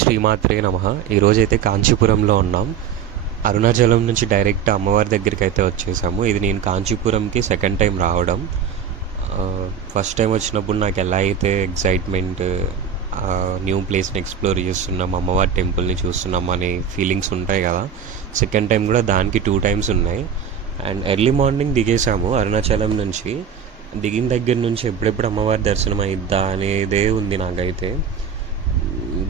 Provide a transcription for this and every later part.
శ్రీమాత్రే నమః. ఈరోజైతే కాంచీపురంలో ఉన్నాం. అరుణాచలం నుంచి డైరెక్ట్ అమ్మవారి దగ్గరికి అయితే వచ్చేసాము. ఇది నేను కాంచీపురంకి సెకండ్ టైం రావడం. ఫస్ట్ టైం వచ్చినప్పుడు నాకు ఎలా అయితే ఎగ్జైట్మెంట్, న్యూ ప్లేస్ని ఎక్స్ప్లోర్ చేస్తున్నాం, అమ్మవారి టెంపుల్ని చూస్తున్నాం అనే ఫీలింగ్స్ ఉంటాయి కదా. సెకండ్ టైం కూడా దానికి 2 టైమ్స్ ఉన్నాయి. అండ్ ఎర్లీ మార్నింగ్ దిగేసాము అరుణాచలం నుంచి. దిగిన దగ్గర నుంచి ఎప్పుడెప్పుడు అమ్మవారి దర్శనం అయిద్దా అనేదే ఉంది నాకైతే.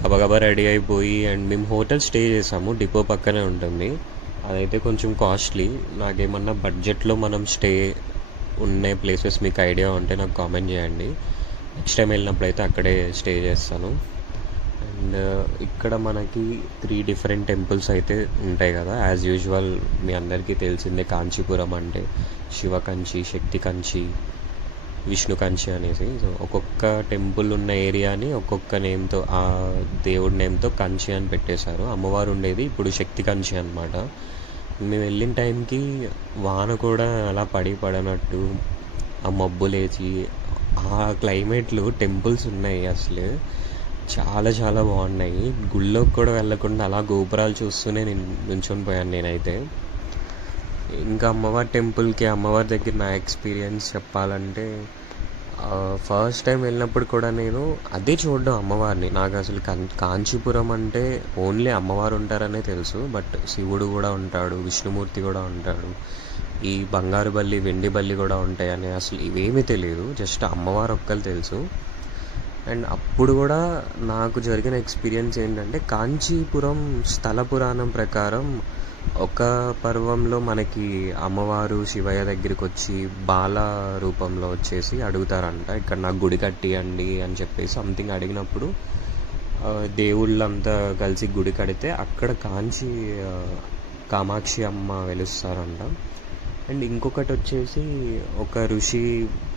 గబగబా రెడీ అయిపోయి అండ్ మేము హోటల్ స్టే చేసాము, డిపో పక్కనే ఉంటుంది. అదైతే కొంచెం కాస్ట్లీ. నాకేమన్నా బడ్జెట్లో మనం స్టే ఉండే ప్లేసెస్ మీకు ఐడియా ఉంటే నాకు కామెంట్ చేయండి. నెక్స్ట్ టైం వెళ్ళినప్పుడు అయితే అక్కడే స్టే చేస్తాను. అండ్ ఇక్కడ మనకి 3 డిఫరెంట్ టెంపుల్స్ అయితే ఉంటాయి కదా. యాజ్ యూజువల్ మీ అందరికీ తెలిసిందే కాంచీపురం అంటే శివ కంచి, శక్తి కంచి, విష్ణు కంచి అనేసి. సో ఒక్కొక్క టెంపుల్ ఉన్న ఏరియాని ఒక్కొక్క నేమ్తో, ఆ దేవుడి నేమ్తో కంచి అని పెట్టేశారు. అమ్మవారు ఉండేది ఇప్పుడు శక్తి కంచి అనమాట. మేము వెళ్ళిన టైంకి వాన కూడా అలా పడనట్టు, ఆ మబ్బు లేచి, ఆ క్లైమేట్లు టెంపుల్స్ ఉన్నాయి అసలు చాలా చాలా బాగున్నాయి. గుళ్ళోకి కూడా వెళ్ళకుండా అలా గోపురాలు చూస్తూనే నేను నుంచొని పోయాను నేనైతే. ఇంకా అమ్మవారి టెంపుల్కి, అమ్మవారి దగ్గర నా ఎక్స్పీరియన్స్ చెప్పాలంటే, ఫస్ట్ టైం వెళ్ళినప్పుడు కూడా నేను అదే చూడడం అమ్మవారిని. నాకు అసలు కాంచీపురం అంటే ఓన్లీ అమ్మవారు ఉంటారనే తెలుసు. బట్ శివుడు కూడా ఉంటాడు, విష్ణుమూర్తి కూడా ఉంటాడు, ఈ బంగారు బల్లి, వెండి బల్లి కూడా ఉంటాయని అసలు ఇవేమీ తెలియదు. జస్ట్ అమ్మవారు ఒక్కరు తెలుసు. అండ్ అప్పుడు కూడా నాకు జరిగిన ఎక్స్పీరియన్స్ ఏంటంటే, కాంచీపురం స్థల పురాణం ప్రకారం ఒక పర్వంలో మనకి అమ్మవారు శివయ్య దగ్గరికి వచ్చి బాల రూపంలో వచ్చేసి అడుగుతారంట, ఇక్కడ నాకు గుడి కట్టియండి అని చెప్పేసి సంథింగ్ అడిగినప్పుడు దేవుళ్ళంతా కలిసి గుడి కడితే అక్కడ కాంచి కామాక్షి అమ్మ వెలుస్తారంట. అండ్ ఇంకొకటి వచ్చేసి, ఒక ఋషి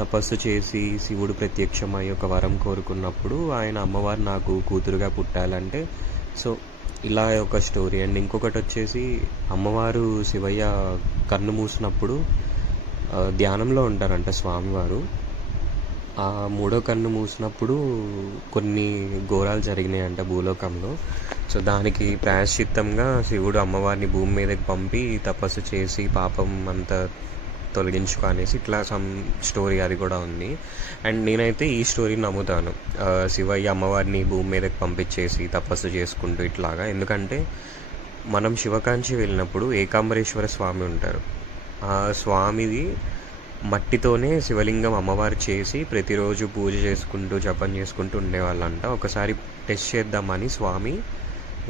తపస్సు చేసి శివుడు ప్రత్యక్షమై ఒక వరం కోరుకున్నప్పుడు ఆయన అమ్మవారు నాకు కూతురుగా పుట్టాలంటే, సో ఇలా ఒక స్టోరీ. అండ్ ఇంకొకటి వచ్చేసి, అమ్మవారు శివయ్య కన్ను మూసినప్పుడు ధ్యానంలో ఉంటారంట స్వామివారు. ఆ 3వ కన్ను మూసినప్పుడు కొన్ని ఘోరాలు జరిగినాయంట భూలోకంలో. సో దానికి ప్రాయశ్చిత్తంగా శివుడు అమ్మవారిని భూమి మీదకి పంపి తపస్సు చేసి పాపం అంతా తొలగించుకో అనేసి ఇట్లా సమ్ స్టోరీ అది కూడా ఉంది. అండ్ నేనైతే ఈ స్టోరీని నమ్ముతాను, శివయ్య అమ్మవారిని భూమి మీదకి పంపించేసి తపస్సు చేసుకుంటూ ఇట్లాగా. ఎందుకంటే మనం శివకాంచి వెళ్ళినప్పుడు ఏకాంబరేశ్వర స్వామి ఉంటారు. ఆ స్వామిది మట్టితోనే శివలింగం అమ్మవారు చేసి ప్రతిరోజు పూజ చేసుకుంటూ జపం చేసుకుంటూ ఉండేవాళ్ళంట. ఒకసారి టెస్ట్ చేద్దామని స్వామి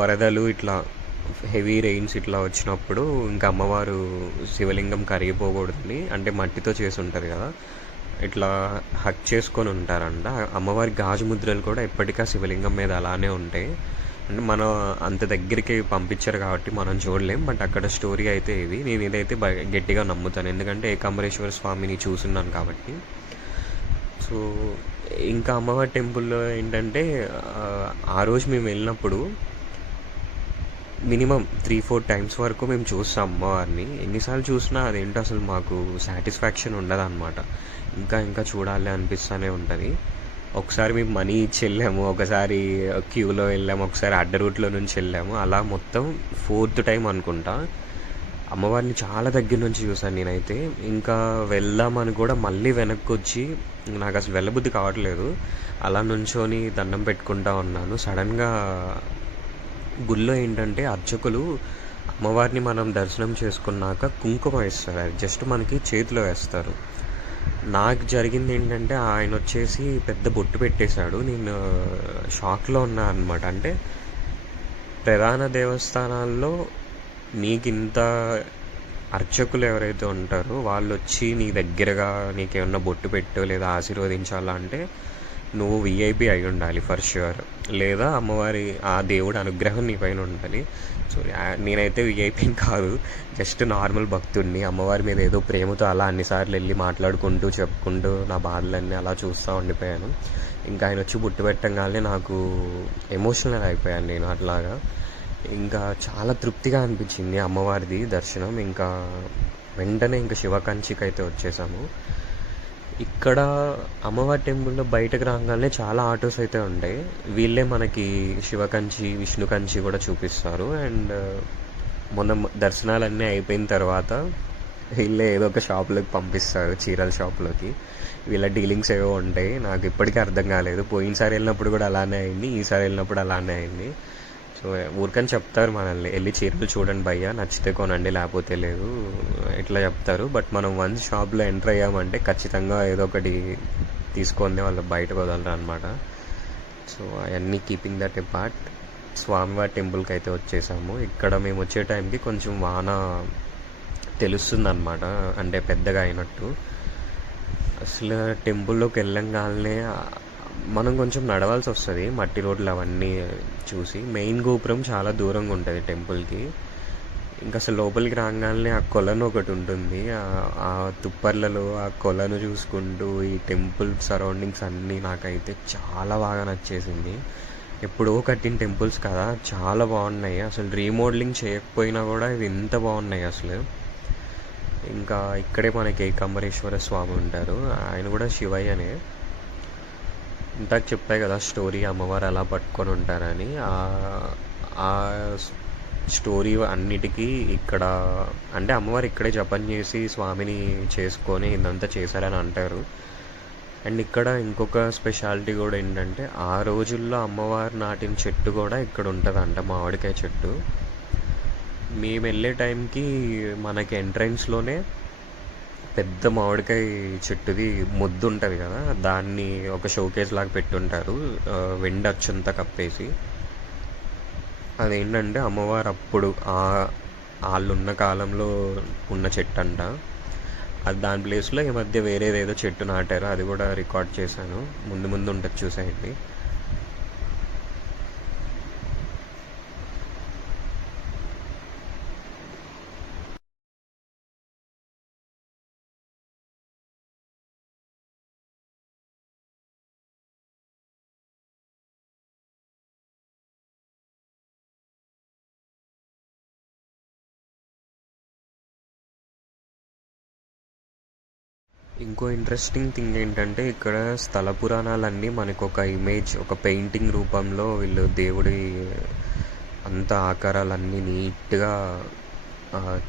వరదలు ఇట్లా హెవీ రెయిన్స్ ఇట్లా వచ్చినప్పుడు ఇంకా అమ్మవారు శివలింగం కరిగిపోకూడదని, అంటే మట్టితో చేసి ఉంటుంది కదా, ఇట్లా హక్ చేసుకొని ఉంటారంట. అమ్మవారి గాజు ముద్రలు కూడా ఎప్పటికీ శివలింగం మీద అలానే ఉంటాయి. అంటే మనం అంత దగ్గరికి పంపించారు కాబట్టి మనం చూడలేం. బట్ అక్కడ స్టోరీ అయితే ఇది. నేను ఇదైతే గట్టిగా నమ్ముతాను, ఎందుకంటే ఏకాంబరేశ్వర స్వామిని చూస్తున్నాను కాబట్టి. సో ఇంకా అమ్మవారి టెంపుల్లో ఏంటంటే, ఆ రోజు మేము వెళ్ళినప్పుడు మినిమం 3-4 టైమ్స్ వరకు మేము చూస్తాం అమ్మవారిని. ఎన్నిసార్లు చూసినా అదేంటో అసలు మాకు సాటిస్ఫాక్షన్ ఉండదు అనమాట. ఇంకా ఇంకా చూడాలి అనిపిస్తూనే ఉంటుంది. ఒకసారి మేము మనీ ఇచ్చి వెళ్ళాము, ఒకసారి క్యూలో వెళ్ళాము, ఒకసారి అడ్డ రూట్లో నుంచి వెళ్ళాము. అలా మొత్తం 4th టైం అనుకుంటా అమ్మవారిని చాలా దగ్గర నుంచి చూసాను నేనైతే. ఇంకా వెళ్దామని కూడా మళ్ళీ వెనక్కి వచ్చి, నాకు అసలు వెళ్ళబుద్ధి కావట్లేదు, అలా నుంచొని దండం పెట్టుకుంటా ఉన్నాను. సడన్గా గుళ్ళో ఏంటంటే అర్చకులు అమ్మవారిని మనం దర్శనం చేసుకున్నాక కుంకుమ వేస్తారు, అది జస్ట్ మనకి చేతిలో వేస్తారు. నాకు జరిగింది ఏంటంటే, ఆయన వచ్చేసి పెద్ద బొట్టు పెట్టేశాడు. నేను షాక్లో ఉన్నా అనమాట. అంటే ప్రధాన దేవస్థానాల్లో నీకింత అర్చకులు ఎవరైతే ఉంటారో వాళ్ళు వచ్చి నీ దగ్గరగా నీకేమన్నా బొట్టు పెట్టో లేదా ఆశీర్వదించాలా అంటే నువ్వు విఐపి అయి ఉండాలి ఫర్ ష్యూర్, లేదా అమ్మవారి ఆ దేవుడి అనుగ్రహం నీ పైన ఉండాలి. సో నేనైతే విఐపిని కాదు, జస్ట్ నార్మల్ భక్తుడిని. అమ్మవారి మీద ఏదో ప్రేమతో అలా అన్నిసార్లు వెళ్ళి మాట్లాడుకుంటూ చెప్పుకుంటూ నా బాధలన్నీ అలా చూస్తూ ఉండిపోయాను. ఇంకా ఆయన వచ్చి బొట్టు పెట్టగానే నాకు ఎమోషనల్ అయిపోయాను నేను అట్లాగా. ఇంకా చాలా తృప్తిగా అనిపించింది అమ్మవారిది దర్శనం. ఇంకా వెంటనే ఇంకా శివకంచికి అయితే వచ్చేసాము. ఇక్కడ అమ్మవారి టెంపుల్‌లో బయటకి రాంగాల్నే చాలా ఆటోస్ అయితే ఉంటాయి. వీళ్ళే మనకి శివకంచి, విష్ణుకంచి గూడా చూపిస్తారు. అండ్ మొన్న దర్శనాలన్నీ అయిపోయిన తర్వాత వీళ్ళే ఏదో ఒక షాప్‌లోకి పంపిస్తారు, చీరల షాప్‌లోకి. వీళ్ళ డీలింగ్స్ ఏవో ఉంటాయి. నాకు ఇప్పటికీ అర్థం కాలేదు. పోయినసారి వెళ్ళినప్పుడు కూడా అలానే అయింది. ఈసారి వెళ్ళినప్పుడు అలానే అయింది. సో ఊరికని చెప్తారు మనల్ని, వెళ్ళి చీరలు చూడండి భయ్యా, నచ్చితే కొనండి లేకపోతే లేదు, ఇట్లా చెప్తారు. బట్ మనం వన్స్ షాప్లో ఎంటర్ అయ్యామంటే ఖచ్చితంగా ఏదో ఒకటి తీసుకొని వాళ్ళు బయటకు వదలరు అనమాట. సో అవన్నీ కీపింగ్ దట్ ఎ పార్ట్, స్వామివారి టెంపుల్కి అయితే వచ్చేసాము. ఇక్కడ మేము వచ్చే టైంకి కొంచెం వాన తెలుస్తుంది అనమాట, అంటే పెద్దగా అయినట్టు. అసలు టెంపుల్లోకి వెళ్ళంగానే మనం కొంచెం నడవాల్సి వస్తుంది, మట్టి రోడ్లు అవన్నీ చూసి. మెయిన్ గోపురం చాలా దూరంగా ఉంటుంది టెంపుల్కి. ఇంకా అసలు లోపలికి రాగానే ఆ కొలను ఒకటి ఉంటుంది. ఆ తుప్పర్లలో ఆ కొలను చూసుకుంటూ ఈ టెంపుల్ సరౌండింగ్స్ అన్నీ నాకైతే చాలా బాగా నచ్చేసింది. ఎప్పుడో కట్టిన టెంపుల్స్ కదా, చాలా బాగున్నాయి. అసలు రీమోడలింగ్ చేయకపోయినా కూడా ఇవి ఎంత బాగున్నాయి అసలు. ఇంకా ఇక్కడే మనకి ఏకాంబరేశ్వర స్వామి ఉంటారు, ఆయన కూడా శివయ్యనే. ఇందాక చెప్పాయి కదా స్టోరీ, అమ్మవారు అలా పట్టుకొని ఉంటారని. ఆ స్టోరీ అన్నిటికీ ఇక్కడ, అంటే అమ్మవారు ఇక్కడే జపం చేసి స్వామిని చేసుకొని ఇదంతా చేశారని అంటారు. అండ్ ఇక్కడ ఇంకొక స్పెషాలిటీ కూడా ఏంటంటే, ఆ రోజుల్లో అమ్మవారు నాటిన చెట్టు కూడా ఇక్కడ ఉంటుందంట, మామిడికాయ చెట్టు. మేము వెళ్ళే టైంకి మనకి ఎంట్రన్స్లోనే పెద్ద మామిడికాయ చెట్టుది ముద్దు ఉంటుంది కదా, దాన్ని ఒక షోకేస్ లాగా పెట్టుంటారు, వెండి అచ్చంతా కప్పేసి. అదేంటంటే అమ్మవారు అప్పుడు వాళ్ళున్న కాలంలో ఉన్న చెట్టు అంట. అది దాని ప్లేస్లో ఈ మధ్య వేరేదేదో చెట్టు నాటారు, అది కూడా రికార్డ్ చేశాను. ముందు ముందు ఉంటుంది చూసేయండి. ఇంకో ఇంట్రెస్టింగ్ థింగ్ ఏంటంటే, ఇక్కడ స్థల పురాణాలన్నీ మనకు ఒక ఇమేజ్, ఒక పెయింటింగ్ రూపంలో వీళ్ళు దేవుడి అంత ఆకారాలన్నీ నీట్గా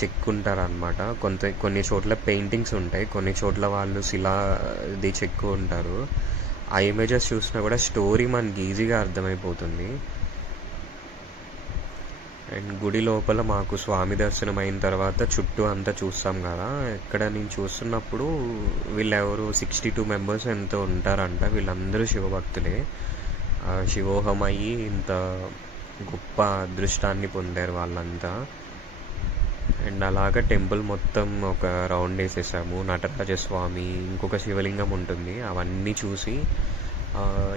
చెక్కుంటారు అనమాట. కొన్ని చోట్ల పెయింటింగ్స్ ఉంటాయి, కొన్ని చోట్ల వాళ్ళు ఇది చెక్కు ఉంటారు. ఆ ఇమేజెస్ చూసినా కూడా స్టోరీ మనకి ఈజీగా అర్థమైపోతుంది. అండ్ గుడి లోపల మాకు స్వామి దర్శనం అయిన తర్వాత చుట్టూ అంతా చూస్తాం కదా. ఇక్కడ నేను చూస్తున్నప్పుడు వీళ్ళెవరు 62 మెంబర్స్ ఎంతో ఉంటారంట. వీళ్ళందరూ శివభక్తులే. శివోహం అయ్యి ఇంత గొప్ప అదృష్టాన్ని పొందారు వాళ్ళంతా. అండ్ అలాగా టెంపుల్ మొత్తం ఒక రౌండ్ వేసేసాము. నటరాజస్వామి, ఇంకొక శివలింగం ఉంటుంది, అవన్నీ చూసి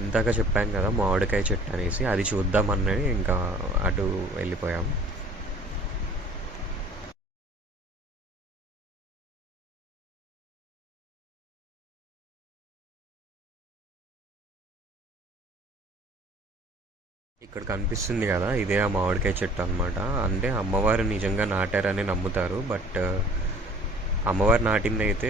ఇందాక చెప్పాను కదా మామిడికాయ చెట్టు అనేసి, అది చూద్దామని ఇంకా అటు వెళ్ళిపోయాం. ఇక్కడ కనిపిస్తుంది కదా, ఇదే ఆ మామిడికాయ చెట్టు అనమాట. అంటే అమ్మవారు నిజంగా నాటారని నమ్ముతారు. బట్ అమ్మవారు నాటింది అయితే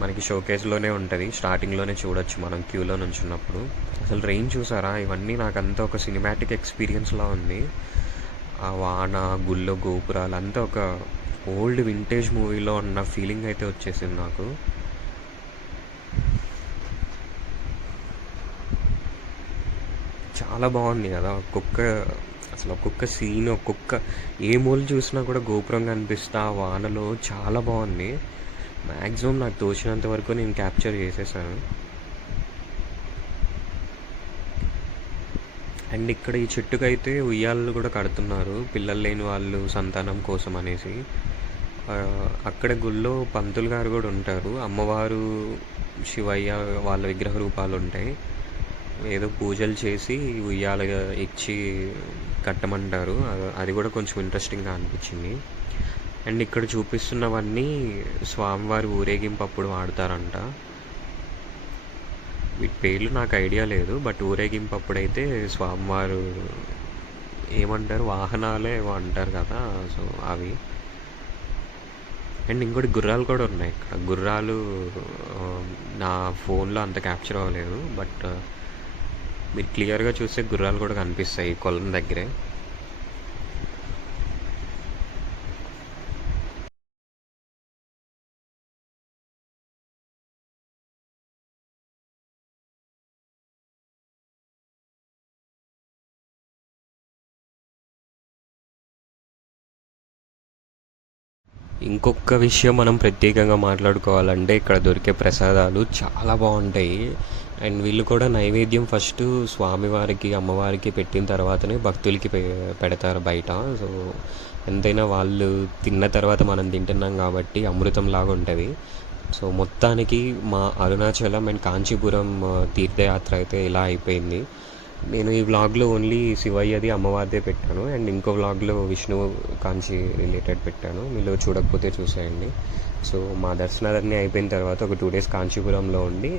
మనకి షోకేస్లోనే ఉంటుంది, స్టార్టింగ్లోనే చూడొచ్చు మనం క్యూలో నుంచున్నప్పుడు. అసలు రెయిన్ చూసారా, ఇవన్నీ నాకంతా ఒక సినిమాటిక్ ఎక్స్పీరియన్స్లా ఉంది. ఆ వాన, గుళ్ళో గోపురాలు అంతా ఒక ఓల్డ్ వింటేజ్ మూవీలో ఉన్న ఫీలింగ్ అయితే వచ్చేసింది నాకు. చాలా బాగుంది కదా. ఒక్కొక్క సీన్, ఏ మూల చూసినా కూడా గోపురం కనిపిస్తా ఆ వానలో చాలా బాగుంది. మ్యాక్సిమం నాకు తోచినంత వరకు నేను క్యాప్చర్ చేసేసాను. అండ్ ఇక్కడ ఈ చెట్టుకైతే ఉయ్యాలలు కూడా కడుతున్నారు, పిల్లలు లేని వాళ్ళు సంతానం కోసం అనేసి. అక్కడ గుళ్ళో పంతులు గారు కూడా ఉంటారు, అమ్మవారు శివయ్య వాళ్ళ విగ్రహ రూపాలు ఉంటాయి. ఏదో పూజలు చేసి ఉయ్యాల ఇచ్చి కట్టమంటారు. అది కూడా కొంచెం ఇంట్రెస్టింగ్గా అనిపించింది. అండ్ ఇక్కడ చూపిస్తున్నవన్నీ స్వామివారి ఊరేగింపు అప్పుడు వాడతారంట. వీటి పేర్లు నాకు ఐడియా లేదు, బట్ ఊరేగింపు అప్పుడైతే స్వామివారు ఏమంటారు, వాహనాలే అంటారు కదా, సో అవి. అండ్ ఇంకోటి గుర్రాలు కూడా ఉన్నాయి ఇక్కడ. గుర్రాలు ఆ, నా ఫోన్లో అంత క్యాప్చర్ అవ్వలేదు, బట్ మీరు క్లియర్గా చూస్తే గుర్రాలు కూడా కనిపిస్తాయి ఈ కొలం దగ్గరే. ఇంకొక విషయం మనం ప్రత్యేకంగా మాట్లాడుకోవాలంటే ఇక్కడ దొరికే ప్రసాదాలు చాలా బాగుంటాయి. అండ్ వీళ్ళు కూడా నైవేద్యం ఫస్ట్ స్వామివారికి అమ్మవారికి పెట్టిన తర్వాతనే భక్తులకి పెడతారు బయట. సో ఎంతైనా వాళ్ళు తిన్న తర్వాత మనం తింటున్నాం కాబట్టి అమృతం లాగా ఉంటుంది. సో మొత్తానికి మా అరుణాచలం అండ్ కాంచీపురం తీర్థయాత్ర అయితే ఇలా అయిపోయింది. నేను ఈ వ్లాగ్లో ఓన్లీ శివయ్యది అమ్మవారిదే పెట్టాను, అండ్ ఇంకో వ్లాగ్లో విష్ణు కాంచి రిలేటెడ్ పెట్టాను. మీరు చూడకపోతే చూసేయండి. సో మా దర్శనాలన్నీ అయిపోయిన తర్వాత ఒక 2 days కాంచీపురంలో ఉండి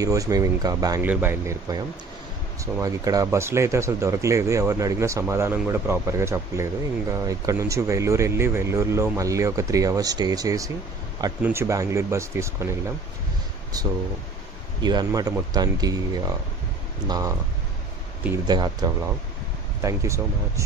ఈరోజు మేము ఇంకా బెంగళూరు బయలుదేరిపోయాం. సో మాకు ఇక్కడ బస్సులో అయితే అసలు దొరకలేదు, ఎవరిని అడిగినా సమాధానం కూడా ప్రాపర్గా చెప్పలేదు. ఇంకా ఇక్కడ నుంచి వెల్లూరు వెళ్ళి వెల్లూరులో మళ్ళీ ఒక 3 hours స్టే చేసి అటు నుంచి బెంగళూరు బస్ తీసుకొని వెళ్ళాం. సో ఇదన్నమాట మొత్తానికి నా తీర్థయాత్ర vlog. Thank you so much.